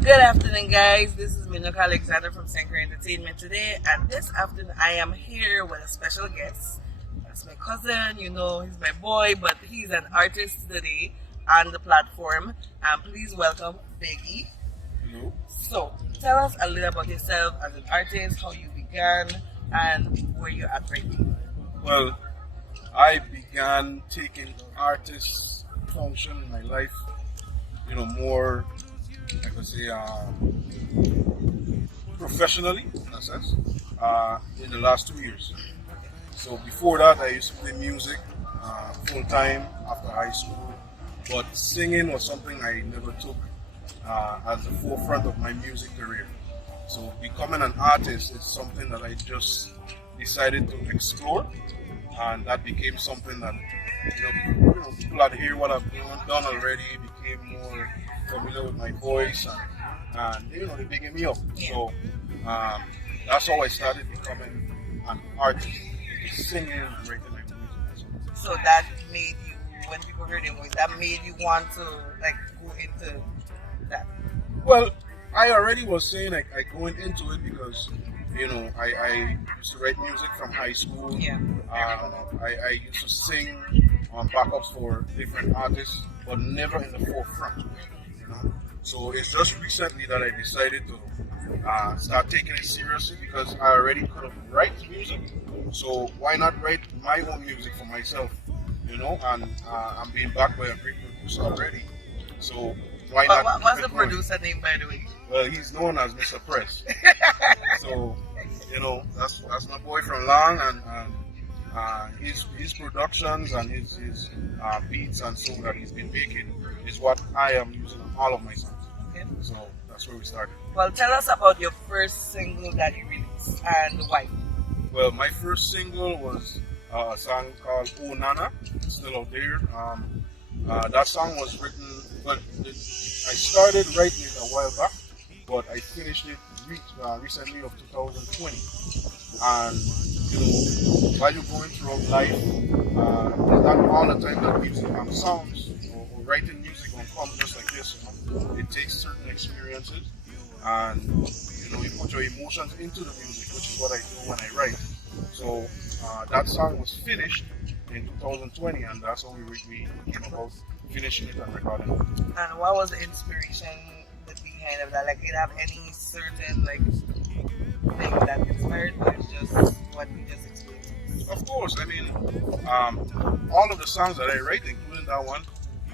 Good afternoon, guys. This is Minok Alexander from Sanker Entertainment today, and this afternoon I am here with a special guest. That's my cousin. He's my boy, but he's an artist today on the platform. And please welcome Biggie. Hello. So, tell us a little about yourself as an artist, how you began, and where you're at right now. Well, I began taking artist function in my life, more, I could say, professionally, in a sense, in the last 2 years. So before that, I used to play music full time after high school, but singing was something I never took as the forefront of my music career. So becoming an artist is something that I just decided to explore, and that became something that people had hear what I've done already, became more familiar with my voice, and they began me up. So that's how I started becoming an artist, singing and writing my music. So that made you, when people heard your voice, that made you want to go into that. Well, I already was saying I going into it because I used to write music from high school. Yeah. I used to sing on backups for different artists, but never in the forefront. So it's just recently that I decided to start taking it seriously because I already could have write music. So why not write my own music for myself? And I'm being backed by a great producer already. So why not? What's the producer name, by the way? Well, he's known as Mr. Press. So that's my boy from Long, and his productions and his beats and so that he's been making is what I am using on all of my songs. Okay. So that's where we started. Well, tell us about your first single that you released and why. Well, my first single was a song called Oh Nana. It's still out there. That song was written, but I started writing it a while back, but I finished it recently of 2020. And while you're going through life, it's not all the time that music sounds or writing music will come just like this. It takes certain experiences, and you put your emotions into the music, which is what I do when I write. So that song was finished in 2020, and that's how we came about finishing it and recording it. And what was the inspiration behind of that? Like, did it have any certain thing that inspired, or it's just what you just explained? Of course, I mean, all of the songs that I write, including that one,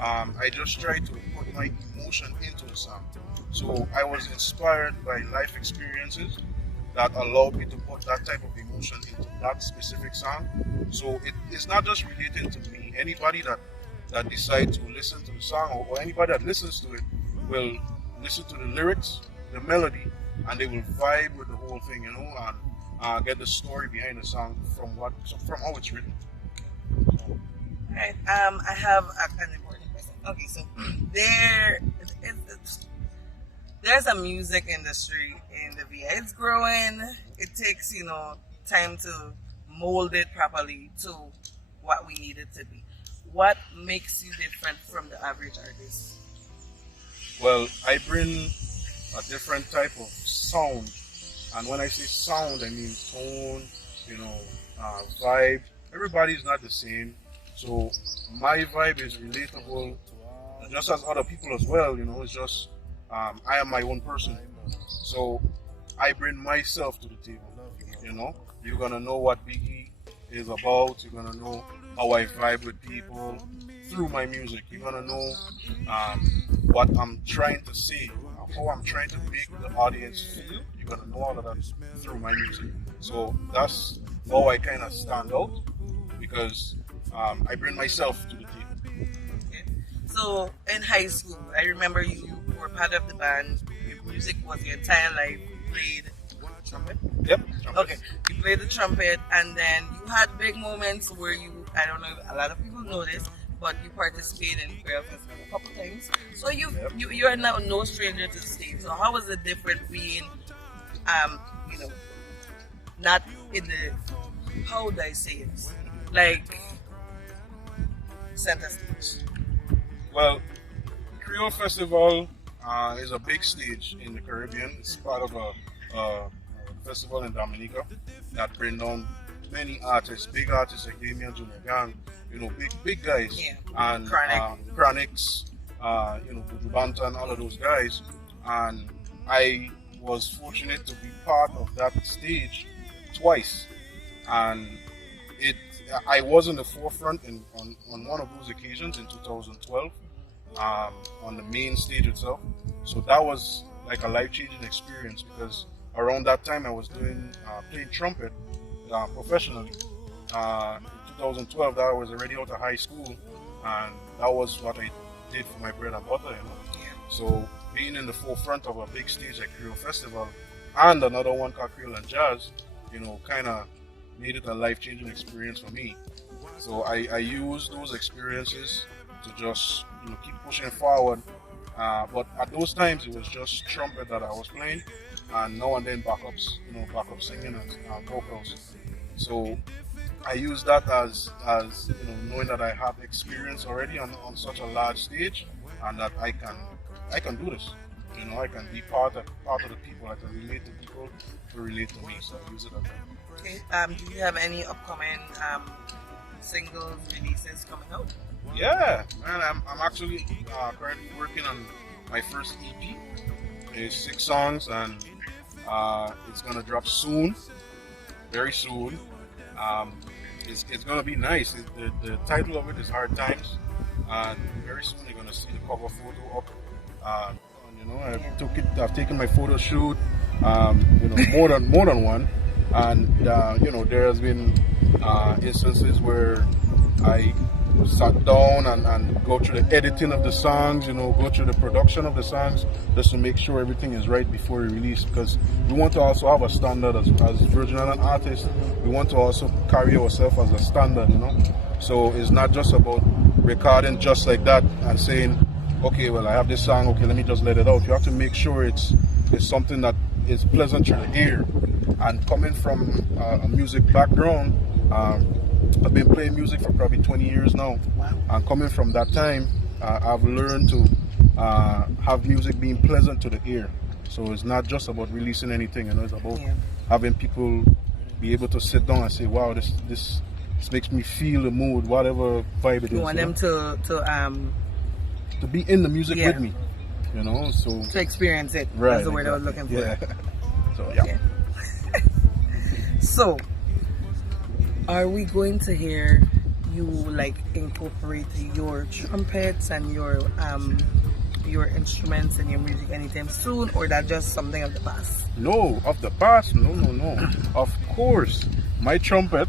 I just try to put my emotion into the song. So I was inspired by life experiences that allowed me to put that type of emotion into that specific song. So it's not just related to me. Anybody that decides to listen to the song, or anybody that listens to it, will listen to the lyrics, the melody, and they will vibe with the whole thing, and get the story behind the song from how it's written. So. Right. I have an important question. Okay, so there's a music industry in the VA. It's growing. It takes time to mold it properly to what we need it to be. What makes you different from the average artist? Well, I bring a different type of sound, and when I say sound, I mean tone, vibe. Everybody's not the same, so my vibe is relatable, just as other people as well. It's just I am my own person, so I bring myself to the table. You're gonna know what Biggie is about. You're gonna know how I vibe with people through my music. You're gonna know what I'm trying to say, how I'm trying to make the audience feel. You're gonna know all of that through my music. So that's how I kind of stand out, because I bring myself to the table. Okay. So in high school, I remember you were part of the band. Your music was your entire life. You played trumpet. Yep. Trumpet. Okay, you played the trumpet, and then you had big moments where I don't know if a lot of people know this, but you participated in Croix Festival a couple times. So you are now no stranger to the stage. So how was it different being, not in the, how would I say it, like center stage? Well, Croix Festival is a big stage in the Caribbean. It's part of a festival in Dominica that bring down many artists, big artists like Damien Junior Gang, big guys, Yeah. and Chronix, Buju Banton, all of those guys. And I was fortunate to be part of that stage twice, and I was in the forefront on one of those occasions in 2012, on the main stage itself. So that was like a life-changing experience, because around that time I was playing trumpet professionally. In 2012, that I was already out of high school, and that was what I did for my bread and butter. Yeah. So being in the forefront of a big stage like Creole Festival and another one called Creole and Jazz, kind of made it a life-changing experience for me. So I used those experiences to just keep pushing forward. But at those times it was just trumpet that I was playing, and now and then backup singing and vocals. So I use that as knowing that I have experience already on such a large stage, and that I can do this. I can be part of the people. I can relate to people to relate to me. So I use it as that. Okay. Do you have any upcoming singles releases coming out? Yeah, man. I'm actually currently working on my first EP. It's 6 songs, and it's gonna drop soon, very soon. It's gonna be nice. The title of it is Hard Times, and very soon you're gonna see the cover photo up. I've taken my photo shoot, more than one, and there has been instances where I sat down and go through the editing of the songs, go through the production of the songs, just to make sure everything is right before we release, because we want to also have a standard as Virgin Island artists. We want to also carry ourselves as a standard, So it's not just about recording just like that and saying, okay, well, I have this song, okay, let me just let it out. You have to make sure it's something that is pleasant to the ear. And coming from a music background, I've been playing music for probably 20 years now. Wow. And coming from that time, I've learned to have music being pleasant to the ear. So it's not just about releasing anything, it's about having people be able to sit down and say, wow, this makes me feel the mood, whatever vibe it is. You want them to be in the music with me, so to experience it. Right, That's the word I was looking for. Yeah. So yeah. Okay. So, are we going to hear you incorporate your trumpets and your instruments and your music anytime soon, or that just something of the past? No, of the past? No. Of course, my trumpet.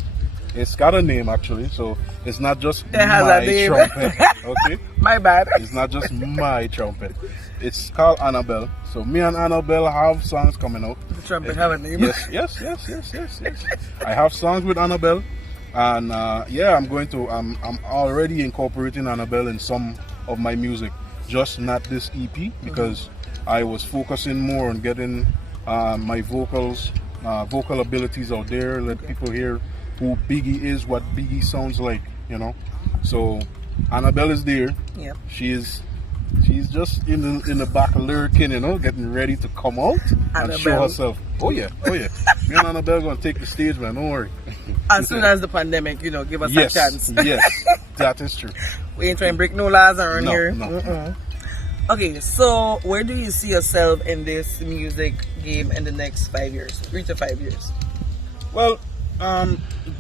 It's got a name actually, so it's not just my trumpet. Okay, my bad. It's not just my trumpet. It's called Annabelle. So me and Annabelle have songs coming out. The trumpet have a name. Yes. I have songs with Annabelle, and I'm already incorporating Annabelle in some of my music, just not this EP, because I was focusing more on getting my vocal abilities out there, let people hear who Biggie is, what Biggie sounds like, So Annabelle is there. Yeah. She's just in the back lurking, getting ready to come out and show herself. Oh yeah. Me and Annabelle gonna take the stage, man. Don't worry. As soon as the pandemic, give us a chance. Yes, that is true. We ain't trying to break no laws around here. No. Okay, so where do you see yourself in this music game in the next 5 years, 3 to 5 years? Well,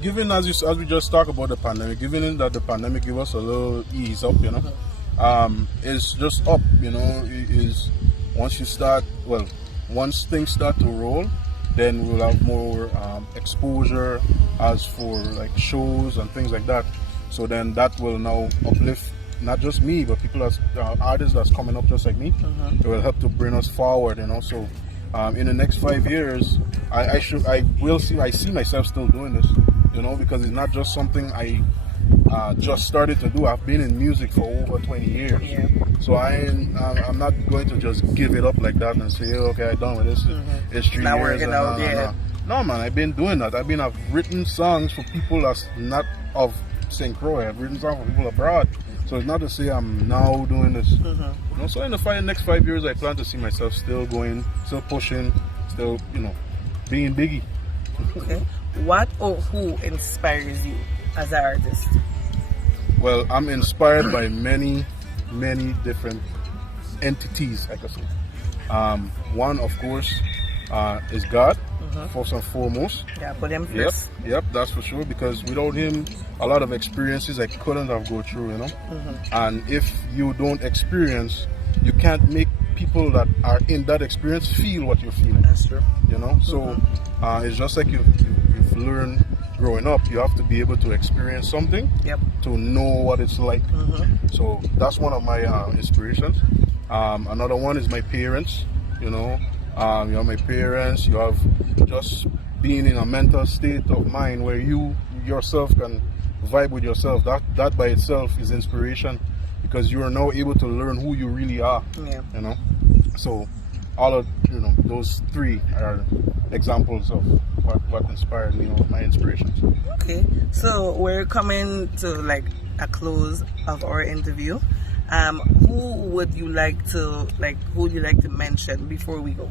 given as we just talked about the pandemic, given that the pandemic gave us a little ease up, it's just up, is once things start to roll, then we'll have more exposure as for like shows and things like that. So then that will now uplift not just me, but people as artists that's coming up just like me. It will help to bring us forward, So in the next 5 years, I see myself still doing this, because it's not just something I just started to do. I've been in music for over 20 years. Yeah. So I'm not going to just give it up like that and say, okay, I'm done with this. It's 3 not years. Working out, No, man, I've been doing that. I've written songs for people that's not of St. Croix. I've written songs for people abroad. So it's not to say I'm now doing this. So in the next 5 years, I plan to see myself still going, still pushing, still, being Biggie. Okay. What or who inspires you as an artist? Well, I'm inspired by many different entities, I could say. One, of course, is God, first and foremost. Yeah, put him first. Yep, that's for sure. Because without him, a lot of experiences I couldn't have go through, And if you don't experience, you can't make people that are in that experience feel what you're feeling. That's true. So it's just like you've learned growing up. You have to be able to experience something to know what it's like. So that's one of my inspirations. Another one is my parents. You have my parents. You have just being in a mental state of mind where you yourself can vibe with yourself. That by itself is inspiration, because you are now able to learn who you really are. So all of those three are examples of what inspired me, my inspirations. Okay, so we're coming to like a close of our interview. Who would you like to mention before we go?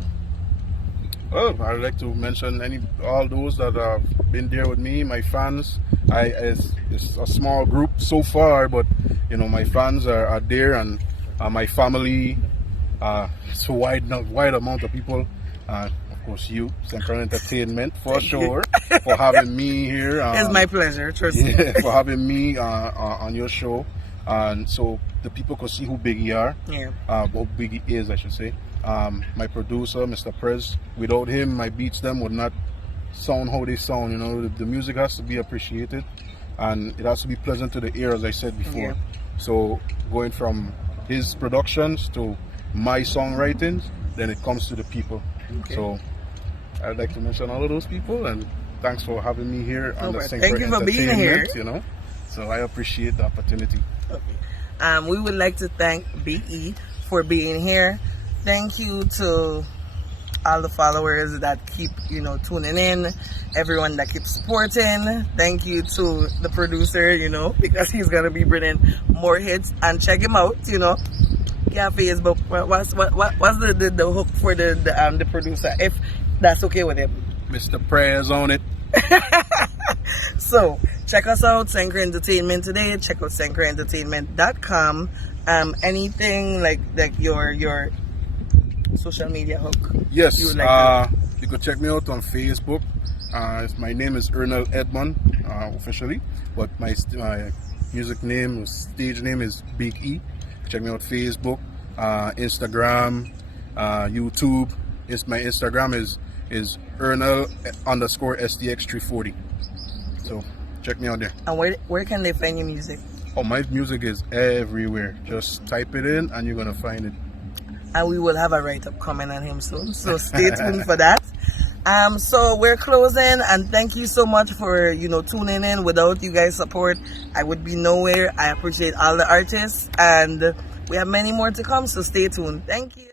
Well, I'd like to mention all those that have been there with me, my fans. It's a small group so far, but my fans are there, and my family. It's a wide amount of people. Of course, you, Central Entertainment, for sure, for having me here. It's my pleasure, trust me. For having me on your show, and so the people could see who Biggie are. What Biggie is, I should say. My producer, Mr. Prez. Without him, my beats would not sound how they sound. The music has to be appreciated, and it has to be pleasant to the ear, as I said before. So going from his productions to my songwritings, then it comes to the people. So I'd like to mention all of those people, and thanks for having me here on the Thank you for being here. So I appreciate the opportunity. We would like to thank Biggie for being here. Thank you to all the followers that keep tuning in, everyone that keeps supporting. Thank you to the producer, because he's gonna be bringing more hits. And check him out, Yeah, Facebook. What's the hook for the producer, if that's okay with him? Mr. Prayers on it. So check us out, Senker Entertainment today. Check out senkerentertainment.com. Anything like your social media hook? Yes, you could check me out on Facebook. My name is Ernell Edmond officially, but my music name, stage name is Big E. Check me out Facebook, Instagram, YouTube. My Instagram is Ernell_STX340. So check me out there. And where can they find your music? Oh, my music is everywhere. Just type it in and you're gonna find it. And we will have a write-up comment on him soon, so stay tuned for that. So we're closing, and thank you so much for tuning in. Without you guys' support, I would be nowhere. I appreciate all the artists, and we have many more to come, so stay tuned. Thank you.